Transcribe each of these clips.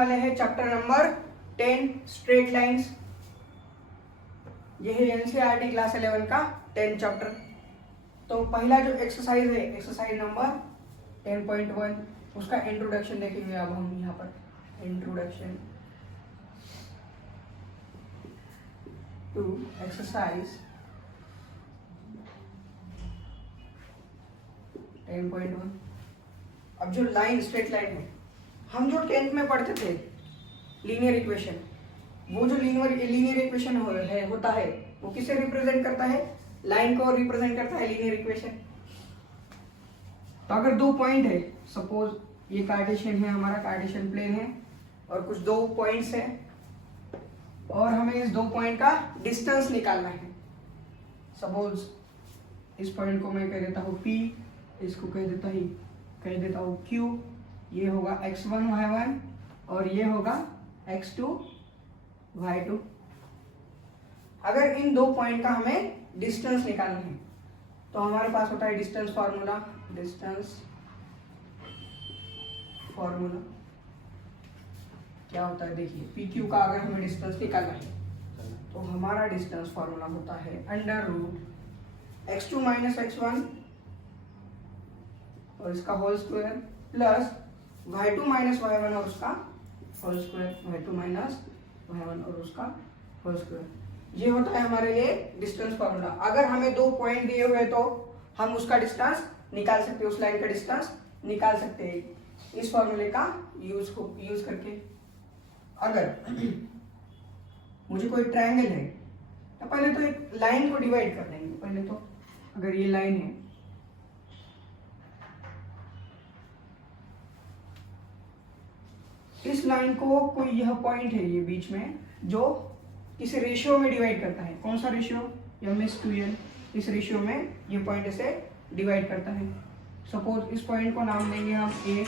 वाले हैं chapter number 10 straight lines. ये है एनसीईआरटी क्लास 11 का 10 चैप्टर। तो पहला जो एक्सरसाइज है, एक्सरसाइज नंबर 10.1, उसका इंट्रोडक्शन देखेंगे अब हम यहाँ पर। Introduction to exercise 10.1। अब जो लाइन, स्ट्रेट लाइन है, हम जो 10th में पढ़ते थे लीनियर इक्वेशन, वो जो लीनियर इक्वेशन होता है वो किसे रिप्रेजेंट करता है? लाइन को रिप्रेजेंट करता है लीनियर इक्वेशन। तो अगर दो पॉइंट है, सपोज ये कार्टेशियन है, हमारा कार्टेशियन प्लेन है, और कुछ दो पॉइंट्स है और हमें इस दो पॉइंट का डिस्टेंस निकालना है। सपोज इस पॉइंट को मैं कह देता हूँ P, इसको कह देता हूँ Q। ये होगा x1 y1 और ये होगा x2 y2। अगर इन दो पॉइंट का हमें डिस्टेंस निकालना है तो हमारे पास होता है डिस्टेंस फार्मूला। डिस्टेंस फार्मूला क्या होता है? देखिए, PQ का अगर हमें डिस्टेंस निकालना है तो हमारा डिस्टेंस फार्मूला होता है √x2 - x1 और इसका whole square plus y2 - y1 और उसका होल स्क्वायर, y2 - y1 और उसका होल स्क्वायर। ये होता है हमारे लिए डिस्टेंस फार्मूला। अगर हमें दो पॉइंट दिए हुए तो हम उसका डिस्टेंस निकाल सकते हैं, उस लाइन का डिस्टेंस निकाल सकते हैं इस फार्मूले का यूज करके। अगर मुझे कोई ट्रायंगल है तो पहले तो एक लाइन को डिवाइड कर देंगे। पहले तो अगर ये लाइन है, इस लाइन को कोई यह पॉइंट है ये बीच में जो किसी रेशियो में डिवाइड करता है। कौन सा रेशियो? m/n। इस रेशियो में ये पॉइंट इसे डिवाइड करता है। सपोज इस पॉइंट को नाम देंगे हम A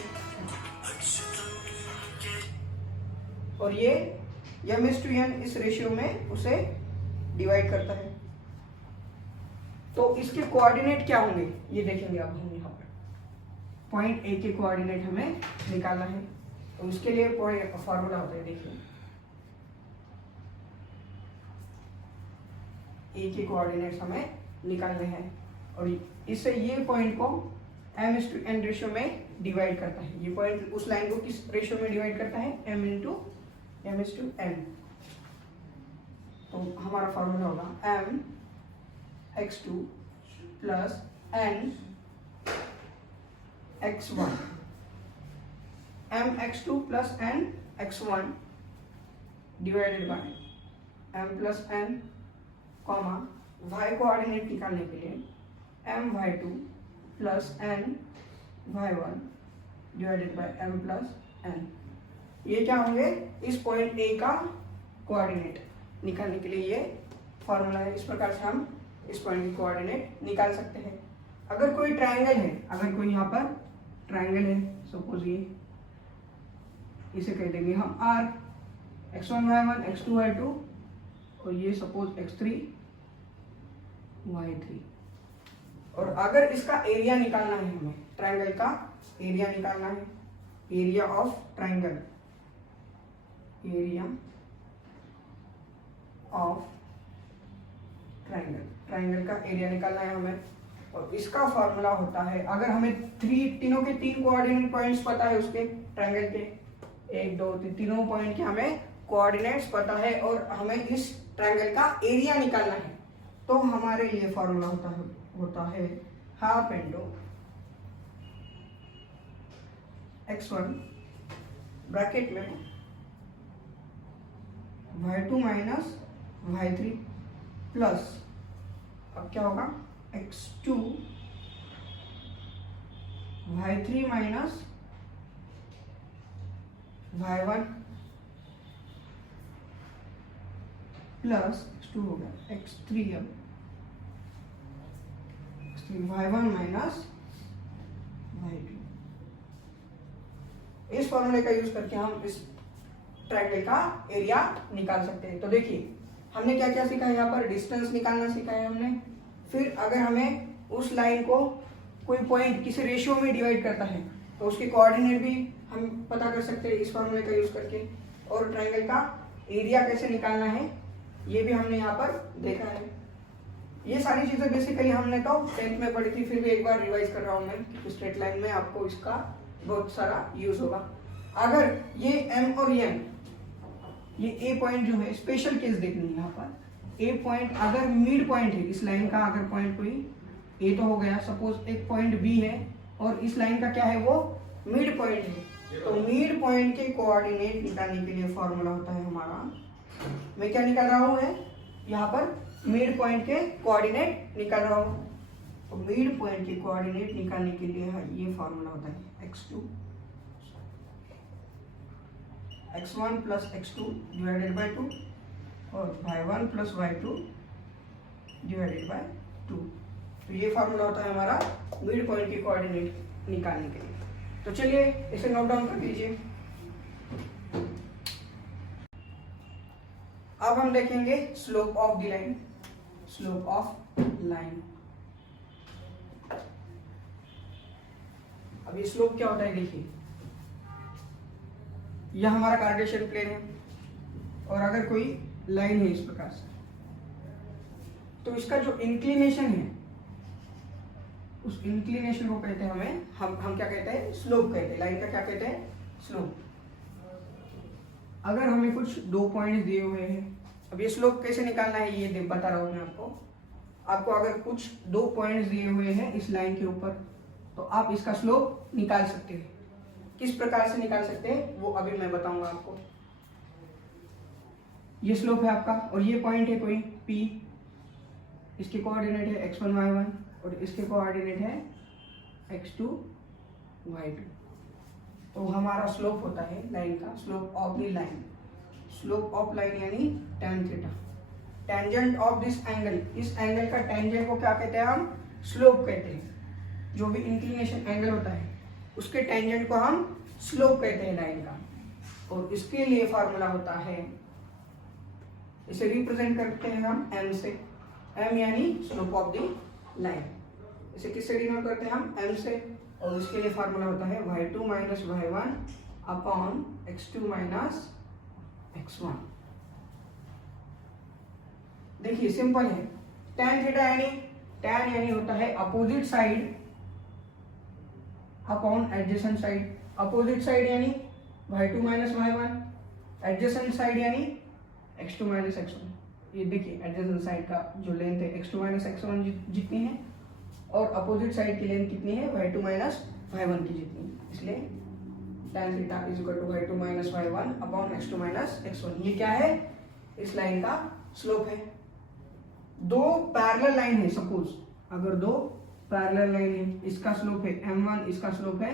और ये m/n इस रेशियो में उसे डिवाइड करता है। तो इसके कोऑर्डिनेट क्या होंगे ये देखेंगे अब हम यहाँ पर। पॉइंट A के कोऑर्डिनेट हमें निकालना है तो उसके लिए फॉर्मूला होता है। देखिए, A के कोऑर्डिनेट्स हमें निकालने हैं और इससे ये पॉइंट को m/n रेशियो में डिवाइड करता है। ये पॉइंट उस लाइन को किस रेशियो में डिवाइड करता है? m/n। तो हमारा फॉर्मूला होगा mx2 + nx1। mx2 + nx1 divided by m + n, y coordinate निकालने के लिए my2 + ny1 divided by m + n। ये क्या होंगे? इस पॉइंट A का कोऑर्डिनेट निकालने के लिए ये फॉर्मूला है। इस प्रकार से हम इस पॉइंट की कोऑर्डिनेट निकाल सकते हैं। अगर कोई ट्रायंगल है, अगर कोई यहाँ पर ट्रायंगल है, सपोज ये, इसे कह देंगे हम R, x1 y1 x2 y2 और ये सपोज x3 y3। और अगर इसका एरिया निकालना है, हमें ट्रायंगल का एरिया निकालना है, area of triangle, area of triangle का एरिया निकालना है हमें। और इसका फॉर्मूला होता है, अगर हमें तीनों के तीन कोऑर्डिनेट पॉइंट्स पता है उसके ट्रायंगल के, 1 2 3 तीनों पॉइंट के हमें कोऑर्डिनेट्स पता है और हमें इस ट्रायंगल का एरिया निकालना है, तो हमारे लिए फॉर्मूला होता है हाफ इंटू x1 ब्रैकेट में y2 - y3 प्लस, अब क्या होगा, x2 y3 - y1 plus x2 हो गया x3, अब y1 - y2। इस फॉर्मूले का यूज करके हम इस ट्रायंगल का एरिया निकाल सकते हैं। तो देखिए, हमने क्या क्या सीखा है यहाँ पर? डिस्टेंस निकालना सीखा है हमने। फिर अगर हमें उस लाइन को कोई पॉइंट किसी रेशियो में डिवाइड करता है तो उसके कोऑर्डिनेट भी हम पता कर सकते हैं इस फॉर्मूले का यूज करके। और ट्रायंगल का एरिया कैसे निकालना है ये भी हमने यहाँ पर देखा है। ये सारी चीजें बेसिकली हमने तो 10th में पढ़ी थी, फिर भी एक बार रिवाइज कर रहा हूँ मैं, क्योंकि स्ट्रेट लाइन में आपको इसका बहुत सारा यूज होगा। अगर ये एम और एन, ये ए पॉइंट जो है, स्पेशल केस देखनी है यहाँ पर। ए पॉइंट अगर मिड पॉइंट है इस लाइन का, अगर पॉइंट कोई ए तो हो गया, सपोज एक पॉइंट बी है और इस लाइन का क्या है वो मिड पॉइंट है, तो मिड पॉइंट के कोऑर्डिनेट निकालने के लिए फॉर्मूला होता है हमारा, मैं क्या निकाल रहा हूँ है यहाँ पर मिड पॉइंट के कोऑर्डिनेट निकाल रहा हूँ। तो मिड पॉइंट के कोऑर्डिनेट निकालने के लिए ये फॉर्मूला होता है x2 x1 plus x2 divided by 2 और y1 plus y2 divided by 2। तो ये फॉर्मूला होता है हमारा मिड पॉइंट के कोऑर्डिनेट निकालने के लिए। तो चलिए इसे नोट डाउन कर लीजिए। अब हम देखेंगे slope of the line. Slope of line, अब ये स्लोप क्या होता है देखिए, यह हमारा कार्टेशियन प्लेन है और अगर कोई लाइन है इस प्रकार से, तो इसका जो इंक्लिनेशन है उस इंक्लिनेशन को कहते हैं हम क्या कहते हैं स्लोप कहते हैं। लाइन का क्या कहते हैं स्लोप। अगर हमें कुछ 2 पॉइंट दिए हुए हैं, अब ये स्लोप कैसे निकालना है ये बता रहा हूं मैं आपको अगर कुछ 2 पॉइंट्स दिए हुए हैं इस लाइन के ऊपर, तो आप इसका स्लोप निकाल सकते हैं। किस प्रकार से निकाल सकते हैं वो अभी मैं बताऊंगा आपको। ये स्लोप है आपका और ये पॉइंट है कोई P, इसके कोऑर्डिनेट है x1 y1 और इसके कोऑर्डिनेट है x2 y2। तो हमारा स्लोप होता है लाइन का, slope of the line. Slope of line यानी tan theta. Tangent of this angle, इस एंगल का टेंजेंट को क्या कहते हैं हम स्लोप कहते हैं। जो भी इंक्लिनेशन एंगल होता है उसके टेंजेंट को हम स्लोप कहते हैं लाइन का। और इसके लिए फार्मूला होता है, इसे रिप्रेजेंट करते हैं हम m से। m यानी स्लोप ऑफ द लाइन। इसे किससे डिनोट करते हैं हम m से, और इसके लिए फार्मूला होता है y2 minus y1 upon x2 minus x1। देखिए सिंपल है, tan थीटा यानी होता है opposite side upon adjacent side. Opposite side यानी y2 minus y1, adjacent side यानी x2 माइनस x1। ये देखिए एडजेसेंट साइड का जो लेंथ है x2 माइनस x1 जितनी है और अपोजिट साइड की लेंथ कितनी है y2 माइनस y1 की जितनी है। इसलिए tan theta is equal to y2 minus y1 upon x2 minus x1। ये क्या है इस लाइन का स्लोप है। 2 पैरेलल लाइन है, सपोज अगर 2 पैरेलल लाइन है, इसका स्लोप है m1, इसका स्लोप है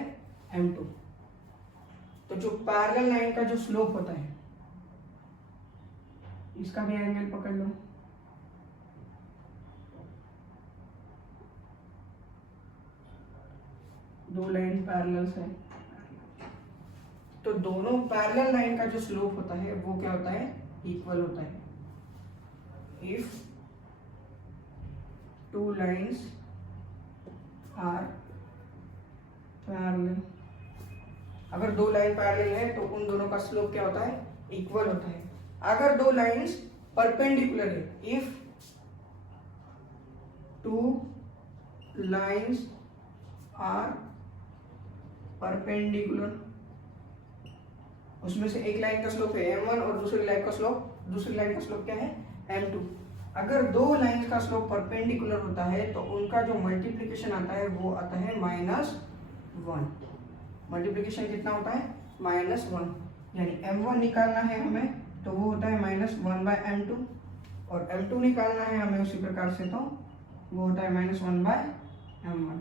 m2। तो जो पैरेलल लाइन का जो स्लोप होता है, इसका भी एंगल पकड़ लो, दो लाइन पैरेलल्स है, तो दोनों पैरेलल लाइन का जो स्लोप होता है वो क्या होता है इक्वल होता है। इफ 2 lines are parallel, अगर 2 लाइन पैरेलल है तो उन दोनों का स्लोप क्या होता है इक्वल होता है। अगर 2 लाइंस परपेंडिकुलर है, इफ 2 lines are परपेंडिकुलर, उसमें से एक लाइन का स्लोप है m1 और दूसरी लाइन का स्लोप क्या है m2। अगर 2 लाइंस का स्लोप परपेंडिकुलर होता है तो उनका जो मल्टीप्लिकेशन आता है वो आता है -1। मल्टीप्लिकेशन कितना होता है -1, यानी m1 निकालना है हमें तो वो होता है -1/m2 और m2 निकालना है हमें उसी प्रकार से तो वो होता है -1/m1।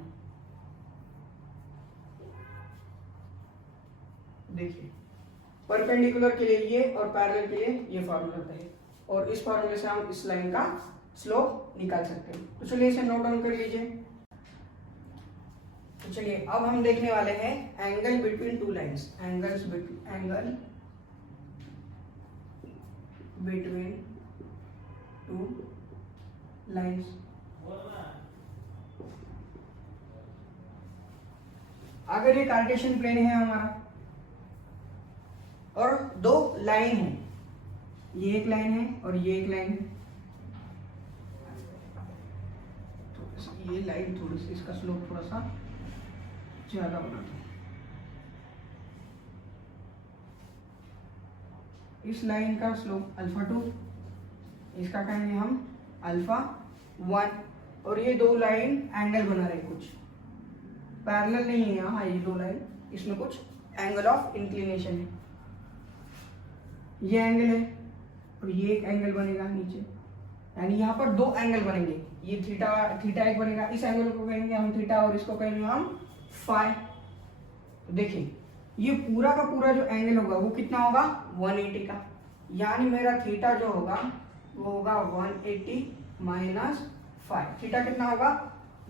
देखिए परपेंडिकुलर के लिए ये और पैरेलल के लिए ये फार्मूला होता है और इस फार्मूले से हम इस लाइन का स्लोप निकाल सकते हैं। तो चलिए इसे नोट डाउन कर लीजिए। तो चलिए अब हम देखने वाले हैं angle between 2 lines. Angle between 2 lines. अगर ये कार्टेशियन प्लेन है हमारा, और दो लाइन है, ये एक लाइन है और ये एक लाइन है, तो ये लाइन थोड़ी सी इसका स्लोप थोड़ा सा ज्यादा बना दो। इस लाइन का स्लोप अल्फा 2, इसका कहेंगे हम अल्फा 1, और ये दो लाइन एंगल बना रहे कुछ पैरेलल नहीं है यहाँ, ये दो लाइन इसमें कुछ एंगल ऑफ इंक्लिनेशन है, ये एंगल है और ये एक एंगल बनेगा नीचे, यानी यहाँ पर दो एंगल बनेंगे, ये थीटा एक बनेगा, इस एंगल को कहेंगे हम थीटा और इसको कहेंगे हम फाई। देखिए ये पूरा का पूरा जो एंगल होगा वो कितना होगा 180 का, यानी मेरा थीटा जो होगा वो होगा 180 माइनस 5। थीटा कितना होगा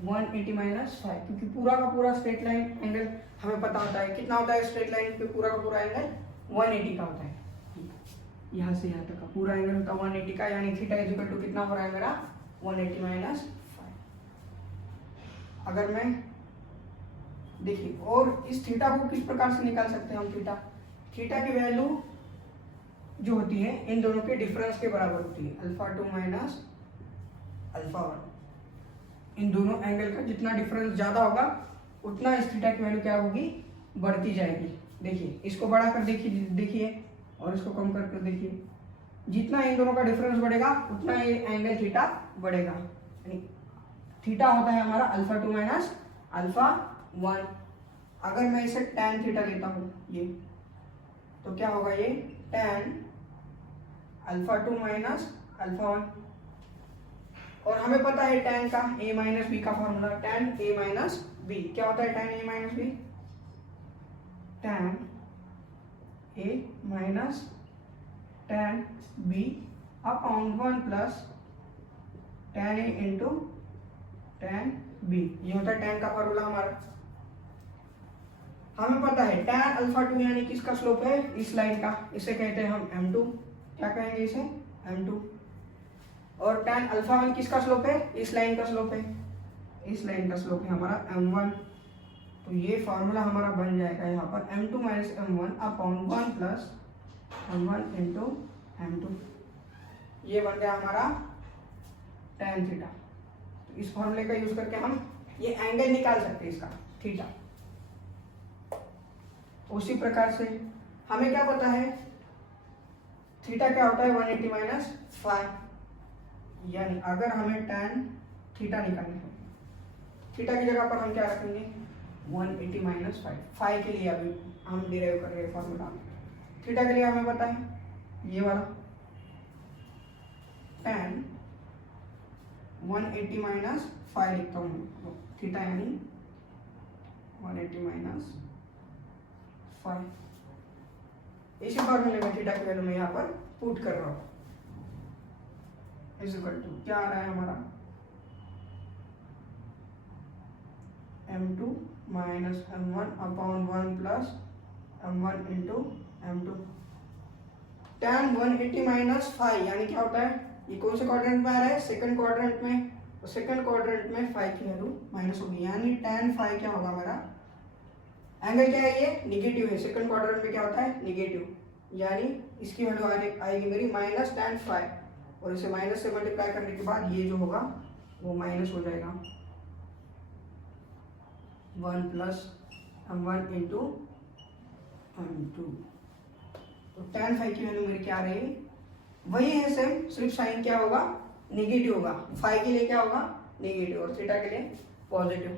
180 माइनस 5, क्योंकि पूरा का पूरा स्ट्रेट लाइन एंगल हमें पता होता है कितना होता है, स्ट्रेट लाइन पे पूरा का पूरा एंगल 180 का होता है, यहाँ से यहाँ तक का पूरा एंगल होता है 180 का, यानी थीटा इज इक्वल टू कितना हो रहा है मेरा 180 माइनस 5। अगर मैं देखिए और इस थीटा को किस प्रकार से निकाल सकते हैं हम, थीटा की वैल्यू जो होती है इन दोनों के डिफरेंस के बराबर होती है, अल्फा 2 माइनस अल्फा 1। इन दोनों एंगल का जितना डिफरेंस ज्यादा होगा उतना इस थीटा की वैल्यू क्या होगी, बढ़ती जाएगी। देखिए इसको बढ़ा कर देखिए और इसको कम कर देखिए, जितना इन दोनों का डिफरेंस बढ़ेगा उतना ये एंगल थीटा बढ़ेगा, यानी थीटा होता है हमारा अल्फा 2 माइनस अल्फा 1। अगर मैं इसे tan थीटा लेता हूँ ये, तो क्या होगा ये tan अल्फा 2 माइनस अल्फा 1, और हमें पता है tan का a माइनस बी का formula, tan a minus B क्या होता है, tan a minus B, tan a minus tan b upon 1 plus tan a into tan b, ये होता है tan का फॉर्मूला हमारा। हमें पता है tan अल्फा 2 यानी किसका स्लोप है, इस लाइन का, इसे कहते हैं हम m2, क्या कहेंगे इसे m2, और tan अल्फा 1 किसका स्लोप है, इस लाइन का स्लोप है, इस लाइन का स्लोप है हमारा m1। तो ये फॉर्मूला हमारा बन जाएगा यहाँ पर m2 minus m1 upon 1 plus m1 into m2, ये बन गया हमारा tan थीटा। तो इस फॉर्मूले का यूज करके हम ये एंगल निकाल सकते हैं इसका थीटा। उसी प्रकार से हमें क्या पता है, थीटा क्या होता है 180 माइनस 5, यानी अगर हमें tan थीटा निकालना है, थीटा की जगह पर हम क्या रखेंगे 180 माइनस 5 के लिए अभी हम डिराइव कर रहे हैं फॉर्मूला। थीटा के लिए हमें पता है ये वाला tan 180 माइनस 5 लिखता हूँ, थीटा यानी 180 माइनस 5। इसी फॉर्मूले में थीटा की वैल्यू मैं यहाँ पर पुट कर रहा हूँ, इज इक्वल टू क्या आ रहा है हमारा m2 minus m1 upon 1 plus m1 into m2। tan 180 minus 5 यानी क्या होता है, ये कौन से क्वाड्रेंट में आ रहा है, सेकंड क्वाड्रेंट में, तो सेकंड क्वाड्रेंट में 5 की वैल्यू माइनस होगी, यानी tan 5 क्या होगा मेरा, एंगल क्या है ये निगेटिव है, सेकंड क्वाड्रेंट में क्या होता है निगेटिव, यानी इसकी वैल्यू आएगी मेरी माइनस tan 5, और इसे माइनस से मल्टीप्लाई करने के बाद ये जो होगा वो माइनस हो जाएगा 1 प्लस m1 इंटू m2। तो tan 5 की वैल्यू मेरी क्या आ रही है, वही है सेम, सिर्फ साइन क्या होगा निगेटिव होगा, 5 के लिए क्या होगा निगेटिव और थीटा के लिए पॉजिटिव,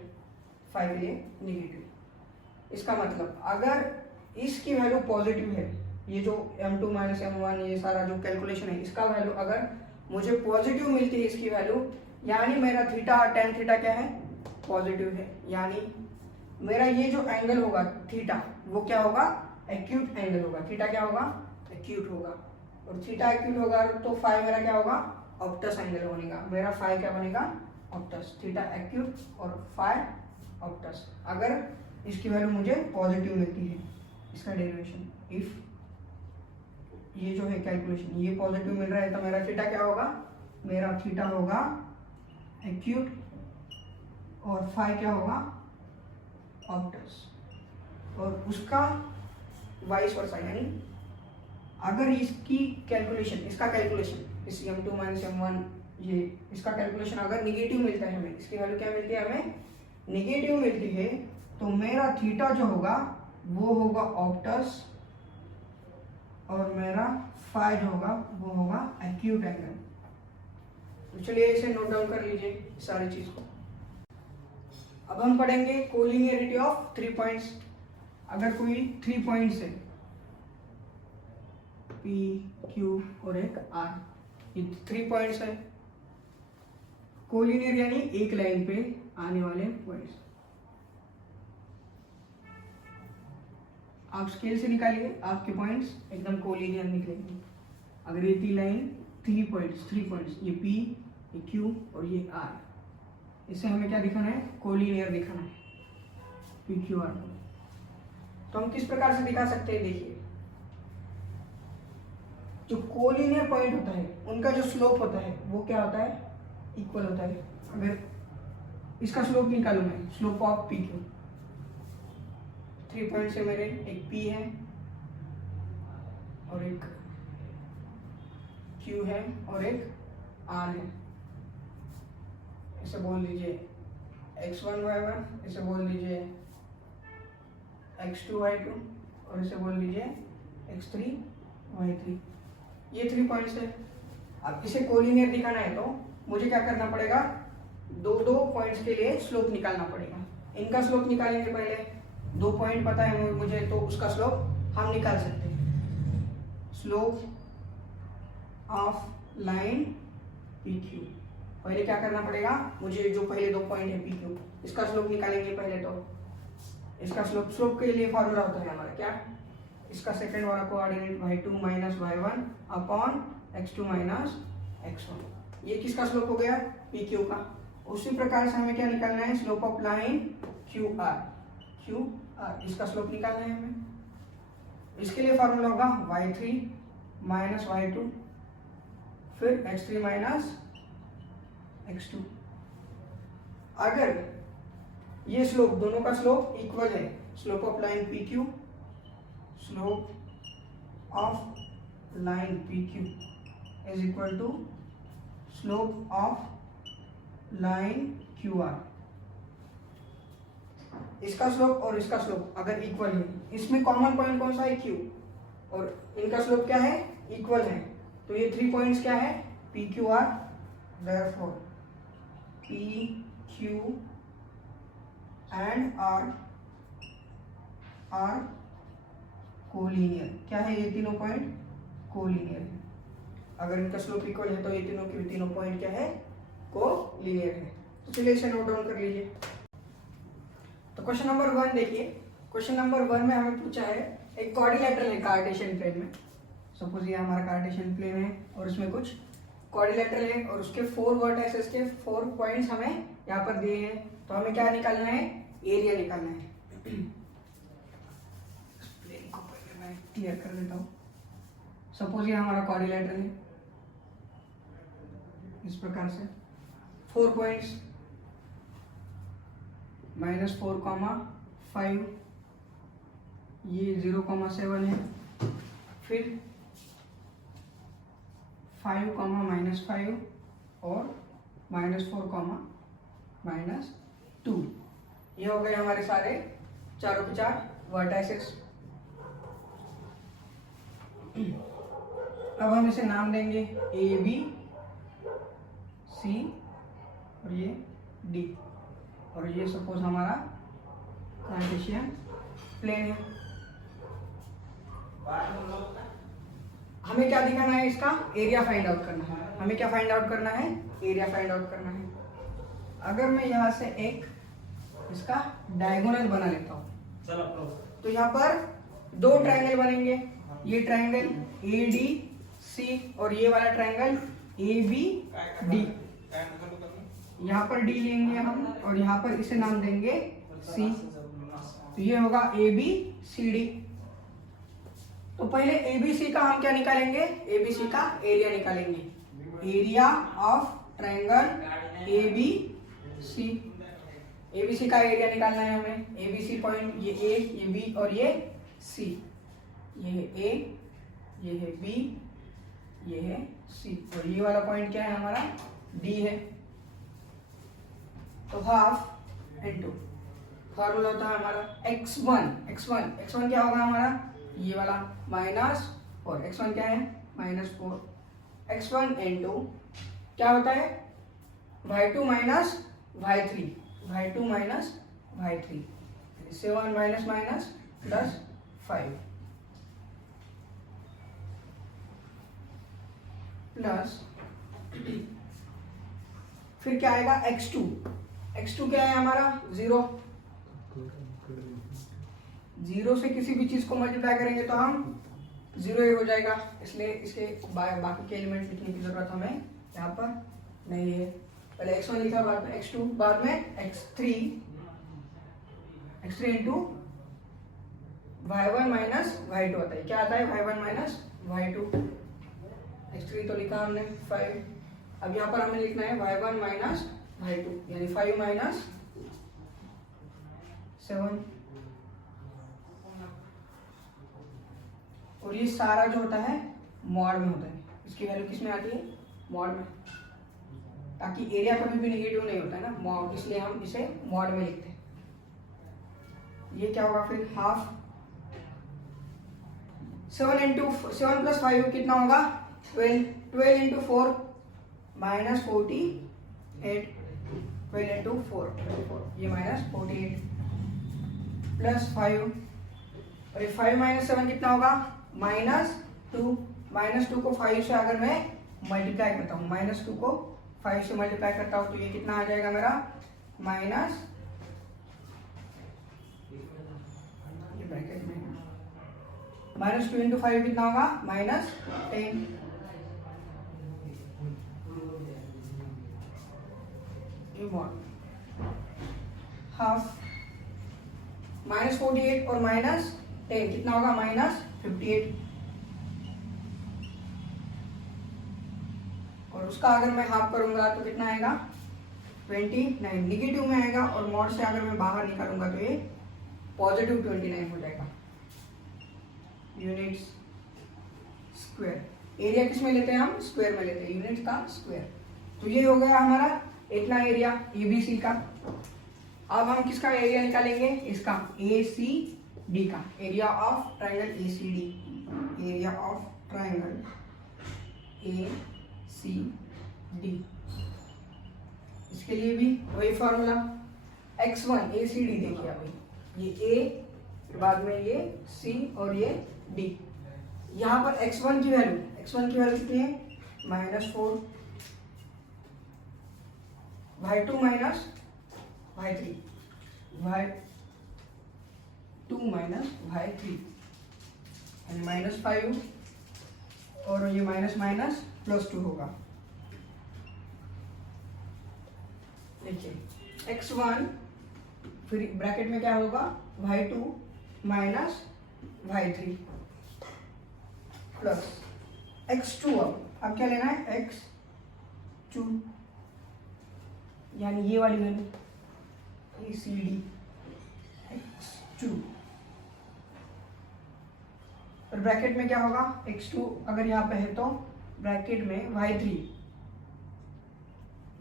5 के लिए निगेटिव। इसका मतलब अगर इसकी वैल्यू पॉजिटिव है, ये जो m2 माइनस m1 ये सारा जो कैलकुलेशन है इसका वैल्यू अगर मुझे पॉजिटिव मिलती है इसकी वैल्यू, यानी मेरा थीटा tan थीटा क्या है पॉजिटिव है, यानी मेरा ये जो एंगल होगा थीटा वो क्या होगा एक्यूट एंगल होगा, थीटा क्या होगा एक्यूट होगा, और थीटा एक्यूट होगा तो फाई मेरा क्या होगा ऑप्टस एंगल बनेगा, मेरा फाई क्या बनेगा ऑप्टस, थीटा एक्यूट और फाई ऑप्टस। अगर इसकी वैल्यू मुझे पॉजिटिव मिलती है, इसका डेरिवेशन इफ ये जो है कैलकुलेशन ये पॉजिटिव मिल रहा है तो मेरा थीटा क्या होगा, मेरा थीटा होगा एक्यूट और फाई क्या होगा ऑप्टस, और उसका वाइस वर्सा यानी अगर इसकी कैलकुलेशन, इसका कैलकुलेशन इस m2 माइनस m1, ये इसका कैलकुलेशन अगर निगेटिव मिलता है हमें, इसकी वैल्यू क्या मिलती है हमें, निगेटिव मिलती है, तो मेरा थीटा जो होगा वो होगा ऑप्टस और मेरा फाई जो होगा वो होगा एक्यूट एंगल। तो चलिए इसे नोट डाउन कर लीजिए सारी चीज को। अब हम पढ़ेंगे कोलिनियरिटी ऑफ 3 पॉइंट्स। अगर कोई 3 पॉइंट्स है P, Q और एक R, ये 3 पॉइंट्स है, कोलिनियर यानी एक लाइन पे आने वाले पॉइंट्स। आप स्केल से निकालिए, आपके पॉइंट्स एकदम कोलिनियर निकलेंगे। अगर ये 3 लाइन 3 पॉइंट्स, ये P, ये Q और ये R, इससे हमें क्या दिखाना है, कोलिनियर दिखाना है P, Q, R। तो हम किस प्रकार से दिखा सकते हैं, देखिए जो कोलिनियर पॉइंट होता है उनका जो स्लोप होता है वो क्या होता है, इक्वल होता है। अगर इसका स्लोप निकालूं मैं, slope of P Q, 3 point से मेरे एक P है और एक Q है और एक R है, इसे बोल दीजिए x1 y1, इसे बोल दीजिए x2 y2 और इसे बोल दीजिए x3 y3। ये 3 पॉइंट्स है। अब इसे कोलिनियर दिखाना है तो मुझे क्या करना पड़ेगा, दो पॉइंट्स के लिए स्लोप निकालना पड़ेगा। इनका स्लोप निकालेंगे पहले, 2 पॉइंट पता है मुझे तो उसका स्लोप हम निकाल सकते हैं। Slope of line P Q, पहले क्या करना पड़ेगा, मुझे जो पहले 2 पॉइंट है पी क्यू, इसका स्लोप निकालेंगे पहले। तो इसका स्लोप के लिए फार्मूला होता है हमारा क्या, इसका सेकंड वाला coordinate y2 minus y1 upon x2 minus x1। ये किसका स्लोप हो गया, पी क्यू का। उसी प्रकार से हमें क्या निकालना है, slope of line Q R, इसका स्लोप निकालना है हमें। इसके लिए फार्मूला होगा y3 माइनस y2 फिर x3 माइनस x2। अगर ये स्लोप, दोनों का स्लोप इक्वल है, slope of line P Q, slope of line P Q is equal to slope of line Q R. इसका स्लोप और इसका स्लोप अगर इक्वल है, इसमें कॉमन पॉइंट कौन सा है, क्यू, और इनका स्लोप क्या है, इक्वल है, तो ये 3 पॉइंट्स क्या है, P Q R. Therefore P Q and R are collinear. क्या है, ये तीनों पॉइंट कोलिनियर है। अगर इनका स्लोप इक्वल है तो ये तीनों के तीनों पॉइंट क्या है, कोलिनियर है। तो चलिए इसे नोट डाउन कर लीजिए। तो क्वेश्चन नंबर 1 देखिए। क्वेश्चन नंबर 1 में हमें पूछा है, एक क्वाड्रिलेटरल है कार्टेशियन प्लेन में। सपोज ये हमारा कार्टेशियन प्लेन है और उसमें कुछ क्वाड्रिलेटरल है और उसके 4 वर्टिसेस के 4 पॉइंट्स हमें यहाँ पर दिए हैं। तो हमें क्या निकालना है, एरिया निकालना है। प्लेन को पहले मैं क्लियर कर देता हूँ। सपोज ये हमारा क्वाड्रिलेटरल है, इस प्रकार से 4 पॉइंट्स -4,5, ये 0,7 है, फिर 5, -5 और -4, -2। ये हो गए हमारे सारे चारों के 4 वर्टाइसेस। अब हम इसे नाम देंगे ए बी सी और ये डी, और ये सपोज हमारा कार्टेशियन प्लेन है। हमें क्या दिखाना है, इसका एरिया फाइंड आउट करना है। हमें क्या फाइंड आउट करना है, एरिया फाइंड आउट करना है। अगर मैं यहाँ से एक इसका डायगोनल बना लेता हूँ तो यहाँ पर 2 ट्रायंगल बनेंगे। ये ट्रायंगल ए डी सी और ये वाला ट्रायंगल ए बी डी। यहाँ पर डी लेंगे हम और यहाँ पर इसे नाम देंगे सी। तो ये होगा ए बी सी डी। तो पहले ए बी सी का हम क्या निकालेंगे, ए बी सी का एरिया निकालेंगे। Area of triangle A B C. A B C का एरिया निकालना है हमें। ए बी सी पॉइंट, ये ए, ये बी और ये सी। ये ए, ये है बी, ये है सी, और ये वाला पॉइंट क्या है हमारा, डी है। तो हाफ इंटू फॉर्मूला होता है हमारा x1 क्या होगा हमारा, ये वाला माइनस 4, x1 क्या है -4, x1 इंटू क्या होता है y2 minus y3, 7 minus minus plus 5 plus, फिर क्या आएगा x2 क्या है हमारा 0 से किसी भी चीज को मल्टीप्लाई करेंगे तो हम 0 ही हो जाएगा, इसलिए इसके बाकी के एलिमेंट लिखने की जरूरत हमें यहाँ पर नहीं है। पहले x1 लिखा, बाद में x2, बाद में x3 into y1 minus y2 आता है, क्या आता है y1 माइनस y2, x3 तो लिखा हमने 5, अब यहाँ पर हमें लिखना है y1 माइनस y2, यानी 5 माइनस 7, और ये सारा जो होता है मॉड में होता है, इसकी वैल्यू किस में आती है, मॉड में, ताकि एरिया कभी भी नेगेटिव नहीं होता है ना मॉड, इसलिए हम इसे मॉड में लिखते हैं। ये क्या होगा फिर हाफ, 7 प्लस 5 कितना होगा 12 इंटू 4 माइनस 48, 12 इंटू 4 ये माइनस 48 प्लस 5, और ये 5 माइनस 7 कितना होगा -2, -2 को 5 से अगर मैं मल्टीप्लाई करता हूँ, -2 को 5 से मल्टीप्लाई करता हूँ तो ये कितना आ जाएगा मेरा माइनस, ये ब्रैकेट में -2 इंटू 5 कितना होगा -10, हाफ, -48 और -10 कितना होगा -58, और उसका अगर मैं हाफ करूंगा तो कितना आएगा 29, निगेटिव में आएगा, और मॉड से अगर मैं बाहर निकालूंगा तो ये पॉजिटिव 29 हो जाएगा यूनिट्स स्क्वायर। एरिया किस में लेते हैं हम, स्क्वायर में लेते हैं, यूनिट का स्क्वायर। तो ये हो गया हमारा इतना एरिया एबीसी का। अब हम किसका एरिया निकालेंगे, इसका ACD का, area of triangle ACD, area of triangle ACD। इसके लिए भी वही फॉर्मूला, x1 ACD देखिए अभी, ये A बाद में ये C और ये D। यहाँ पर x1 की वैल्यू कितनी है -4, y2 minus y3, y2 minus y3 यानी -5, और ये माइनस माइनस +2 होगा। देखिए x1 फिर ब्रैकेट में क्या होगा y2 minus y3 plus x2, अब क्या लेना है x2, यानी ये वाली वैल्यू ACD x2, और ब्रैकेट में क्या होगा x2 अगर यहाँ पे है तो ब्रैकेट में y3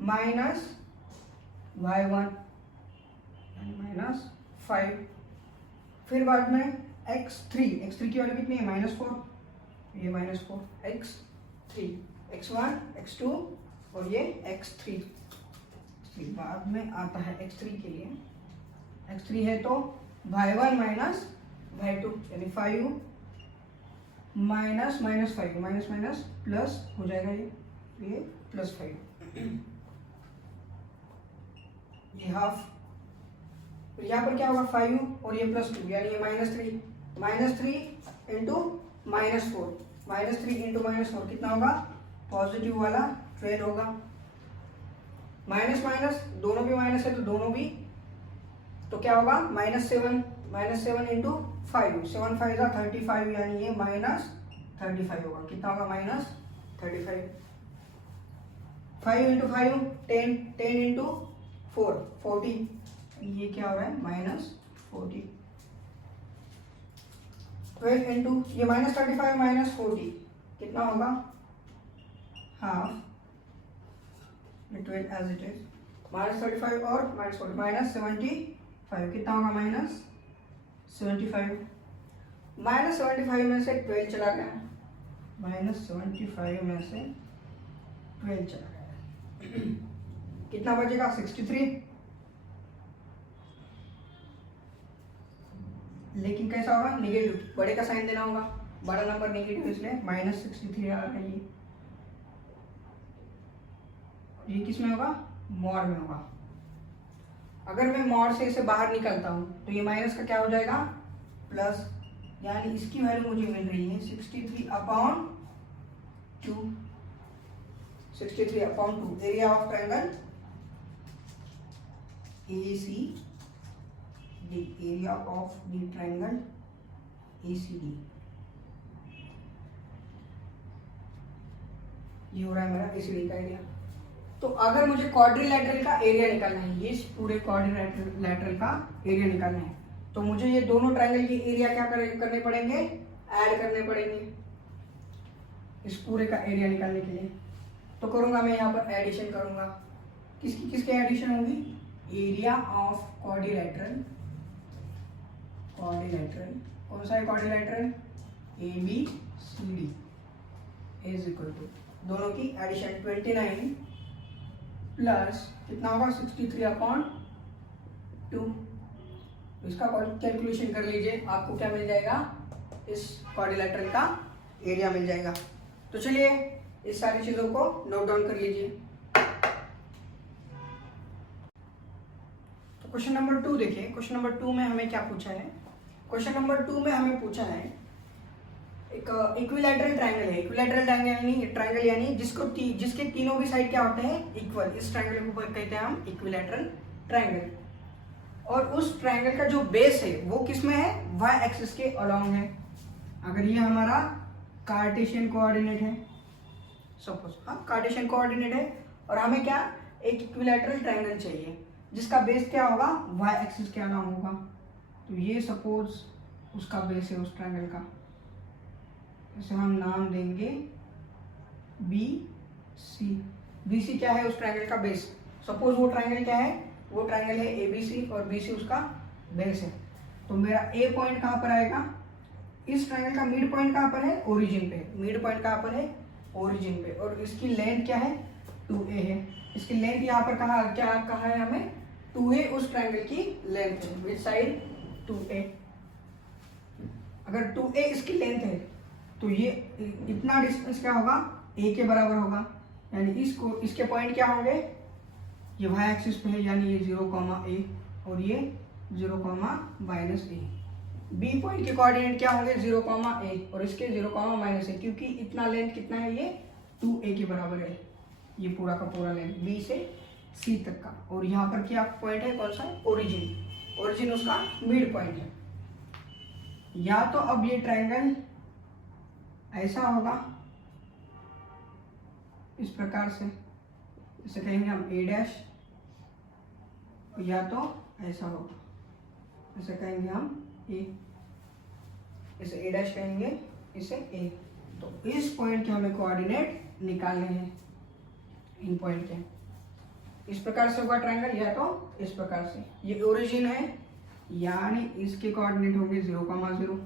माइनस y1 -5, फिर बाद में x3 की वैल्यू कितनी है -4, ये -4, x3, x1 x2 और ये x3, बाद में आता है x3 के लिए, x3 है तो y1 माइनस y2 यानी 5 माइनस -5 माइनस प्लस हो जाएगा, ये +5, ये हाफ, फिर यहाँ पर क्या होगा 5 और ये +2 यानी ये -3 इंटू -4, -3 इंटू -4 कितना होगा पॉजिटिव वाला 12 होगा, माइनस माइनस दोनों भी माइनस है तो दोनों भी, तो क्या होगा -7 इंटू 5, 7 5 35 यानी ये -35 होगा, कितना होगा -35, 5 इंटू 5 10 इंटू 4 40, ये क्या हो रहा है -40, 12 इंटू ये -35 माइनस 40 कितना होगा, हाफ, 12 एज इट इज, -35 और -40 -75 कितना होगा, -75, -75 में से 12 चला गया, -75 में से 12 चला गया कितना बचेगा, 63। लेकिन कैसा होगा, नेगेटिव, बड़े का साइन देना होगा, बड़ा नंबर नेगेटिव इसलिए -63 आ रहा है। ये किस में होगा, मॉड में होगा। अगर मैं मॉड से इसे बाहर निकलता हूं तो ये माइनस का क्या हो जाएगा, प्लस, यानी इसकी वैल्यू मुझे मिल रही है 63/2, 63/2 area of triangle ACD, area of the triangle ACD, ये हो रहा है मेरा ACD का एरिया। तो अगर मुझे क्वाड्रिलैटरल का एरिया निकालना है, ये पूरे क्वाड्रिलैटरल का एरिया निकालना है, तो मुझे ये दोनों ट्रायंगल के एरिया क्या करने पड़ेंगे, ऐड करने पड़ेंगे इस पूरे का एरिया निकालने के लिए। तो करूंगा मैं यहाँ पर एडिशन करूंगा, किसकी किसकी एडिशन होगी, एरिया ऑफ क्वाड्रिलैटरल, कौन सा है quadrilateral, ABCD is equal to, दोनों की एडिशन 29 प्लस कितना होगा, 63/2। इसका कैलकुलेशन कर लीजिए, आपको क्या मिल जाएगा, इस क्वाड्रिलैटरल का एरिया मिल जाएगा। तो चलिए इस सारी चीजों को नोट डाउन कर लीजिए। तो क्वेश्चन नंबर 2 देखिए, क्वेश्चन नंबर 2 में हमें क्या पूछा है, क्वेश्चन नंबर 2 में हमें पूछा है एक इक्विलैटरल ट्रायंगल है, इक्विलैटरल ट्रायंगल यानी जिसके तीनों भी साइड क्या होते हैं, इक्वल, इस ट्रायंगल को कहते हैं हम इक्विलैटरल ट्रायंगल। और उस ट्रायंगल का जो बेस है वो किस में है, y एक्सिस के अलोंग है। अगर ये हमारा कार्टेशियन कोऑर्डिनेट है, सपोज हाँ कार्टेशियन कोऑर्डिनेट है, और हमें क्या, एक इक्विलैटरल ट्रायंगल चाहिए जिसका बेस क्या होगा, y एक्सिस के अलोंग होगा। तो ये सपोज उसका बेस है उस ट्रायंगल का, इसे हम नाम देंगे BC। BC क्या है, उस ट्रायंगल का बेस। सपोज वो ट्रायंगल क्या है, वो ट्रायंगल है ABC और BC उसका बेस है। तो मेरा A पॉइंट कहाँ पर आएगा, इस ट्रायंगल का मिड पॉइंट कहाँ पर है, ओरिजिन पे, मिड पॉइंट कहाँ पर है, ओरिजिन पे, और इसकी लेंथ क्या है, 2A है। इसकी लेंथ यहाँ पर कहा है हमें, 2A उस ट्रायंगल की लेंथ है, विच साइड 2A। अगर 2A इसकी लेंथ है तो ये इतना डिस्टेंस क्या होगा, A के बराबर होगा, यानी इसके पॉइंट क्या होंगे, ये y एक्सिस पे है, यानी ये 0,A और ये 0,-A। B पॉइंट के कोऑर्डिनेट क्या होंगे, 0,A और इसके 0,-A, क्योंकि इतना लेंथ कितना है, ये 2A के बराबर है, ये पूरा का पूरा लेंथ B से C तक का। और यहाँ पर क्या पॉइंट है, कौन सा है, ओरिजिन, ओरिजिन उसका मिड पॉइंट है। या तो अब ये ट्रायंगल ऐसा होगा, इस प्रकार से, इसे कहेंगे हम A', या तो ऐसा होगा, इसे कहेंगे हम A, इसे A' कहेंगे, इसे A। तो इस पॉइंट के हमें कोऑर्डिनेट निकालने हैं, इन पॉइंट के। इस प्रकार से होगा ट्रायंगल, या तो इस प्रकार से। ये ओरिजिन है, यानी इसके कोऑर्डिनेट होंगे 0,0,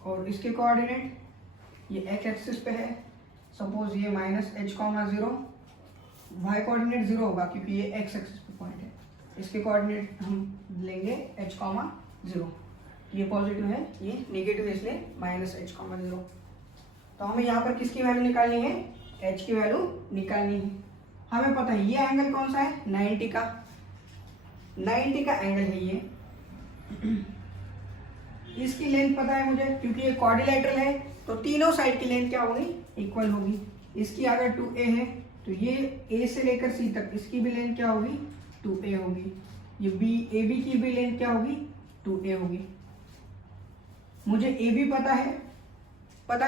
और इसके कोऑर्डिनेट ये x एक्सिस पे है, सपोज ये -h,0, y कोऑर्डिनेट 0 होगा क्योंकि ये x एक्सिस पे पॉइंट है। इसके कोऑर्डिनेट हम लेंगे h,0, ये पॉजिटिव है, ये नेगेटिव है, इसलिए -h,0। तो हमें यहाँ पर किसकी वैल्यू निकालनी है, h की वैल्यू निकालनी है। हमें पता है ये एंगल कौन सा है, 90 का, 90 का एंगल है ये। इसकी लेंथ पता है मुझे, क्योंकि ये क्वाड्रिलैटरल है, तो तीनों साइड की लेंथ क्या होगी, इक्वल होगी। इसकी अगर 2A है तो ये A से लेकर C तक, इसकी भी लेंथ क्या होगी, 2A होगी। ये AB की भी लेंथ क्या होगी, 2A होगी। मुझे AB पता है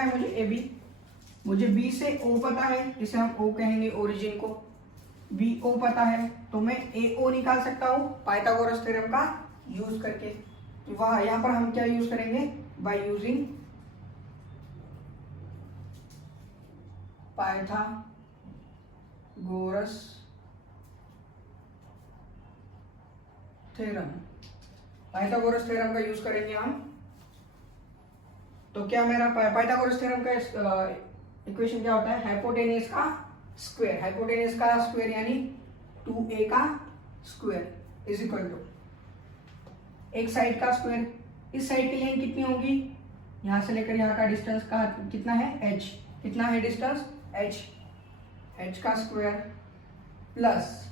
मुझे AB, मुझे B से O पता है, इसे हम O कहेंगे ओरिजिन को। BO पता है, तो मैं AO निकाल सकता हूँ पाइथागोरस थ्योरम का यूज करके। तो वहाँ यहाँ पर हम क्या यूज करेंगे, by using Pythagoras theorem. Pythagoras theorem का यूज करेंगे हम। तो क्या मेरा पाइथागोरस थ्योरम का इक्वेशन क्या होता है, हाइपोटेन्यूज का स्क्वायर, हाइपोटेन्यूज का स्क्वायर यानी 2a का स्क्वायर इज इक्वल टू एक साइड का स्क्वायर। इस साइड की लेंथ कितनी होगी, यहां से लेकर यहां का डिस्टेंस का कितना है, h, कितना है डिस्टेंस h, h का स्क्वायर प्लस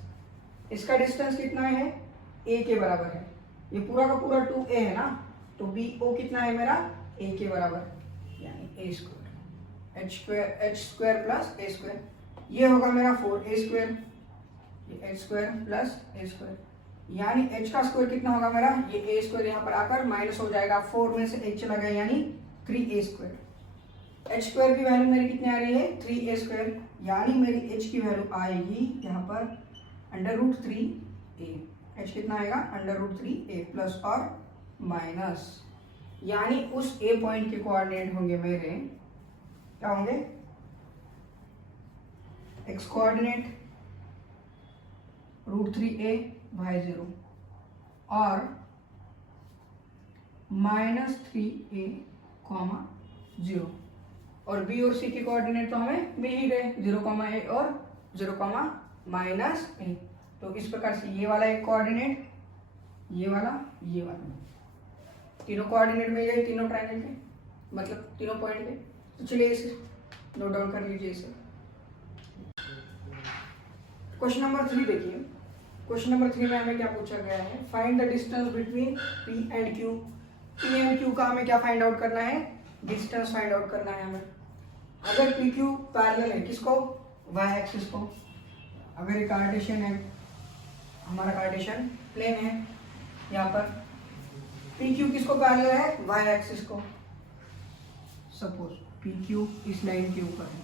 इसका डिस्टेंस कितना है, a के बराबर है। ये पूरा का पूरा 2a है ना, तो BO कितना है मेरा, a के बराबर यानी a square, h square plus a square. ये होगा मेरा 4a स्क्वायर, ये h square plus a square, यानी h का स्क्वायर कितना होगा मेरा, ये a स्क्वायर यहाँ पर आकर माइनस हो जाएगा, 4 में से h चला गया यानी 3a स्क्वायर। h स्क्वायर की वैल्यू मेरी कितनी आ रही है, 3a स्क्वायर, यानी मेरी h की वैल्यू आएगी यहाँ पर √3a। h कितना आएगा, √3a प्लस और माइनस, यानी उस a पॉइंट के कोऑर्डिनेट होंगे मेरे, क्या होंगे, x कोऑर्डिनेट √3a बाय 0 और -3a, 0 और b और c के कोऑर्डिनेट तो हमें मिल ही गए, 0, a और 0, -a। तो इस प्रकार से ये वाला एक कोऑर्डिनेट, ये वाला, तीनों कोऑर्डिनेट मिल गए, तीनों ट्रायंगल के, मतलब तीनों पॉइंट पे। तो चलिए इसे नोट डाउन कर लीजिए इसे। क्वेश्चन नंबर 3 देखिए। क्वेश्चन नंबर 3 में हमें क्या पूछा गया है, find the distance between P and Q। P and Q का हमें क्या फाइंड आउट करना है, डिस्टेंस फाइंड आउट करना है हमें। अगर PQ पैरेलल है किसको, y एक्सिस को, अगर ये कार्टेशियन है, हमारा कार्टेशियन प्लेन है, यहाँ पर PQ किसको पैरेलल है, y एक्सिस को। सपोज PQ इस लाइन के ऊपर है,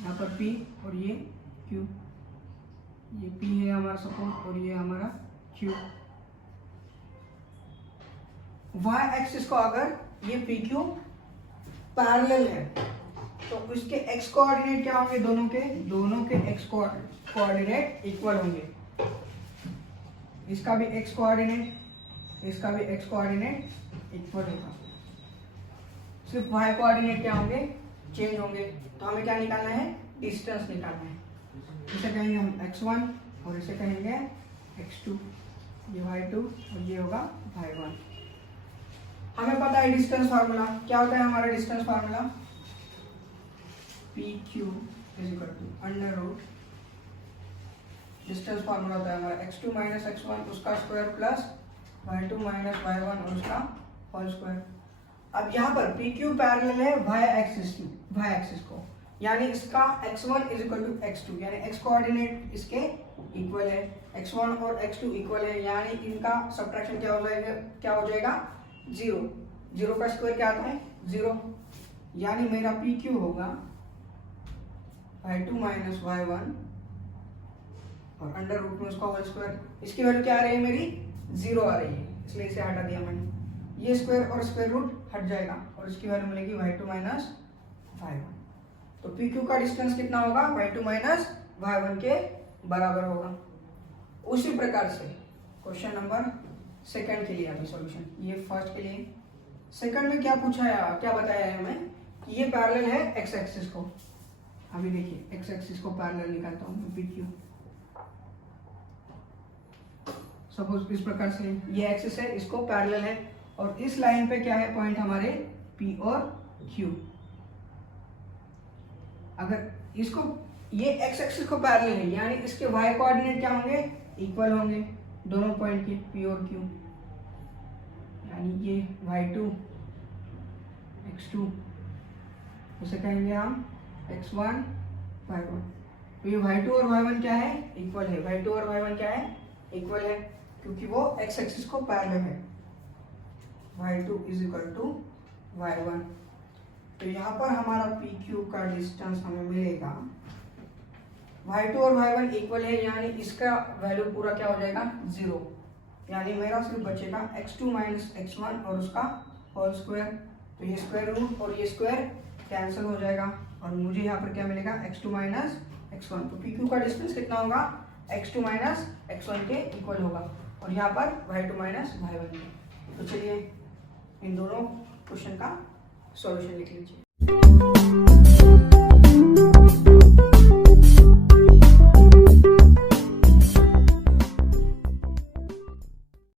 यहाँ पर P और ये Q, ये P है हमारा सपोज और ये हमारा Q। y एक्सिस को अगर ये PQ पैरेलल है तो उसके x कोऑर्डिनेट क्या होंगे, दोनों के x कोऑर्डिनेट इक्वल होंगे। इसका भी x कोऑर्डिनेट, इसका भी x कोऑर्डिनेट इक्वल होगा, सिर्फ y कोऑर्डिनेट क्या होंगे, चेंज होंगे। तो हमें क्या निकालना है, डिस्टेंस निकालना है। इसे कहेंगे हम x1 और इसे कहेंगे x2, ये y2 और ये होगा y1। हमें पता है डिस्टेंस फार्मूला क्या होता है, हमारा distance formula PQ √ distance formula होता है हमारा x2 - x1 उसका स्क्वायर प्लस y2 - y1 और उसका होल स्क्वायर। अब यहाँ पर PQ पैरेलल है y एक्सिस को, यानी इसका x1 = x2, यानी x कोऑर्डिनेट इसके इक्वल है, x1 और x2 इक्वल है, यानी इनका सब्ट्रैक्शन क्या हो जाएगा 0। 0 का स्क्वायर क्या आता है, 0, यानी मेरा PQ होगा y2 - y1 और अंडर रूट में उसका होल स्क्वायर। इसकी वैल्यू क्या आ रही है, मेरी 0 आ रही है, इसलिए इसे हटा दिया मैंने। ये स्क्वायर और स्क्वायर रूट हट जाएगा और इसकी वैल्यू मिलेगी y2 - y1। तो PQ का डिस्टेंस कितना होगा, y2 - y1 के बराबर होगा। उसी प्रकार से क्वेश्चन नंबर 2 के लिए अभी सॉल्यूशन, ये फर्स्ट के लिए। सेकंड में क्या पूछा है, क्या बताया है हमें कि ये पैरेलल है x एक्सिस को। अभी देखिए x एक्सिस को पैरेलल निकालता हूँ मैं, PQ सपोज इस प्रकार से ये एक्सिस है, इसको पैरेलल है और इस लाइन पे क्या है पॉइंट हमारे P और Q। अगर इसको ये x एक्सिस को पैरेलल है, यानी इसके y कोऑर्डिनेट क्या होंगे, इक्वल होंगे दोनों पॉइंट के P और Q, यानी ये y2 x2 उसे कहेंगे हम x1 y1। तो ये y2 और y1 क्या है, इक्वल है, y2 और y1 क्या है, इक्वल है, क्योंकि वो x एक्सिस को पैरेलल है। y2 = y1। तो यहाँ पर हमारा PQ का डिस्टेंस हमें मिलेगा, y2 और y1 इक्वल है, यानी इसका वैल्यू पूरा क्या हो जाएगा 0। यानी मेरा सिर्फ बचेगा x2 माइनस x1 और उसका होल स्क्वायर। तो ये स्क्वायर रूट और ये स्क्वायर कैंसिल हो जाएगा और मुझे यहाँ पर क्या मिलेगा x2 माइनस x1। तो PQ का डिस्टेंस कितना होगा, x2 माइनस x1 के इक्वल होगा और यहाँ पर y2 माइनस y1 के। तो चलिए इन दोनों क्वेश्चन का सॉल्यूशन लिख लीजिए।